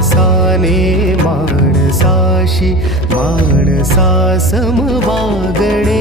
माणसाने माणसाशी माणसा सम वागणे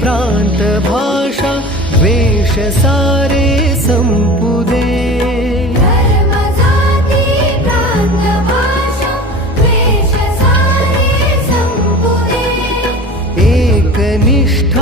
प्रांत भाषा द्वेष सारे संपुदे धर्म जाती प्रांत भाषा द्वेष सारे संपुदे एकनिष्ठ